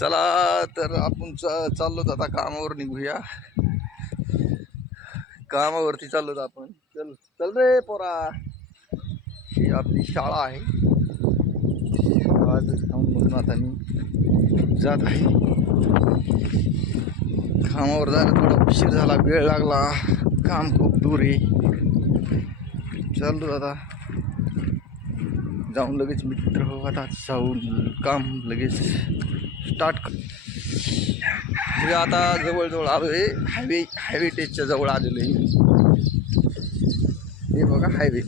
चला तर आपण चा- चाललोत आता कामावर निघूया. कामावरती चाललो आपण. चल चल रे पोरा. ही आपली शाळा आहे. आज जाऊन म्हणून आता मी जात आहे. कामावर जायला थोडा उशीर झाला वेळ लागला. काम खूप दूर आहे. चाललो आता. जाऊन लगेच मित्र हो आता जाऊन काम लगेच. स्टार्ट हे म्हणजे आता जवळजवळ आलो आहे हायवे हायवे टेजच्या जवळ आलेलो आहे. हे बघा हायवे.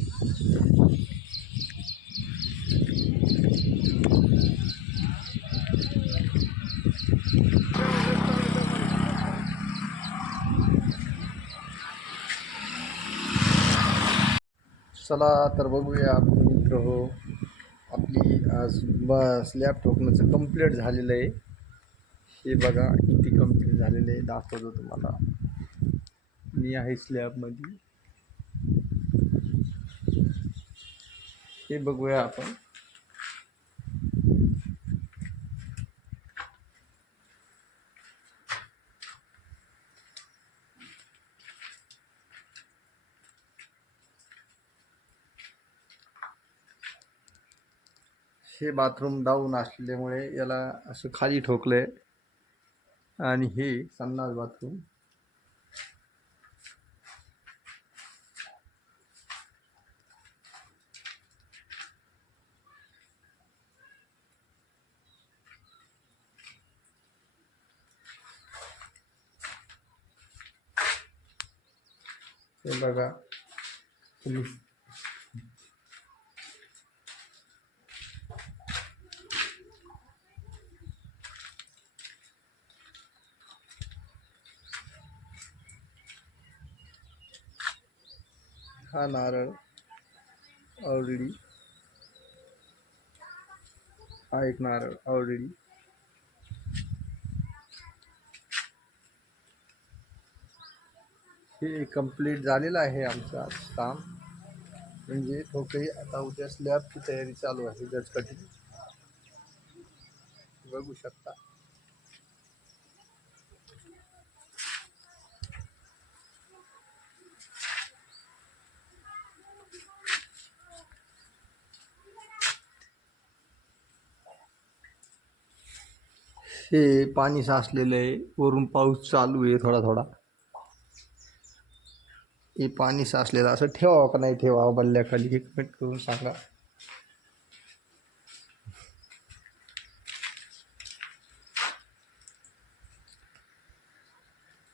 चला तर बघूया मित्र हो. आपली आज बस स्लॅब ठोकण्याचं कंप्लीट झालेलं आहे. हे बघा किती कंप्लीट झालेलं आहे. दाखवतो तुम्हाला. मी आहे स्लॅबमध्ये हे बघूया आपण. हे बाथरूम डाऊन असल्यामुळे याला असं खाली ठोकलंय. आणि हे सन्नास बाथरूम. हे बघा तुम्ही हा नारळ ऑलरेडी हा एक नारळ ऑलरेडी हे कंप्लीट झालेलं आहे आमचं आज काम. म्हणजे तो काही आता उद्या स्लॅबची तयारी चालू आहे जज कटिंग बघू शकता. हे पाणी साचलेलं आहे. वरून पाऊस चालू आहे थोडा थोडा. हे पाणी साचलेलं असं ठेवावं का नाही ठेवावं? बल्ल्याखाली हे कमेंट करून सांगा.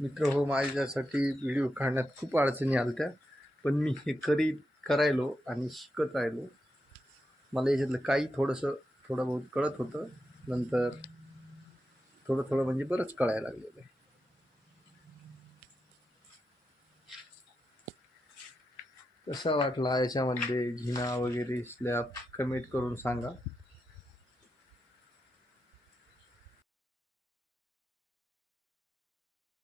मित्र हो माझ्यासाठी व्हिडिओ काढण्यात खूप अडचणी आल्या पण मी हे करी करायलो आणि शिकत राहिलो. मला याच्यातलं काही थोडंसं थोडं बहुत कळत होतं. नंतर थोडं थोडं म्हणजे बरंच कळायला लागलेलं आहे. कसा वाटला याच्यामध्ये झिना वगैरे स्लॅब कमेंट करून सांगा.